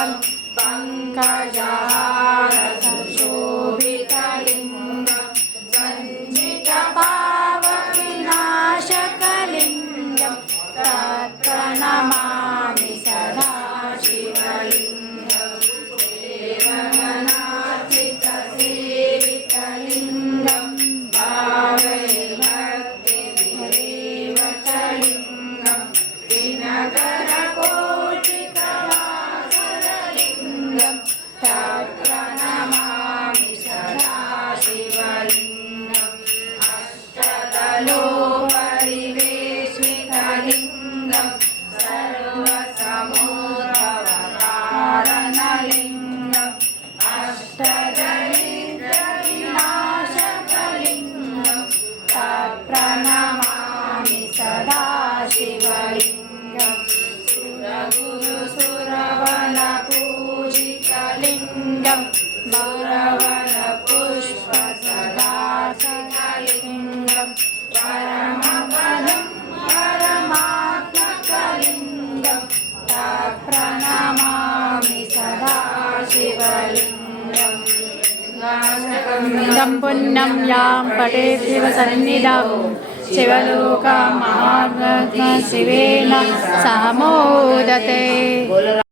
शिवलिङ्गं पङ्कजारशोभितलिङ्गं सञ्जितपावविनाशकलिङ्गं तत्प्रणमामि सदा शिवलिङ्गं देवगणार्चितसेवितलिङ्गं भावये भक्तिविरेवचलिङ्गं दिनकरकोटिकवासरलिङ्गं तत्प्रणमामि सदा शिवलिङ्गम् अष्टदलोपरिवेष्टितलिङ्गं सर्वसमुद्भवतारणलिङ्गम् अष्टदरिद्रविनाशकलिङ्गं तत्प्रणमामि सदा शिवलिङ्गम् सुरगुरुसुरवनपूजितलिङ्गं गौरवनपुष्पसदाशितलिङ्गं परमपदं परमात्मकलिङ्गं तत्प्रणमामि सदा शिवलिङ्गम् इदं पुण्यं यां पठेत् शिवसन्निधौ शिवलोकमाप्नोति शिवेन सह मोदते।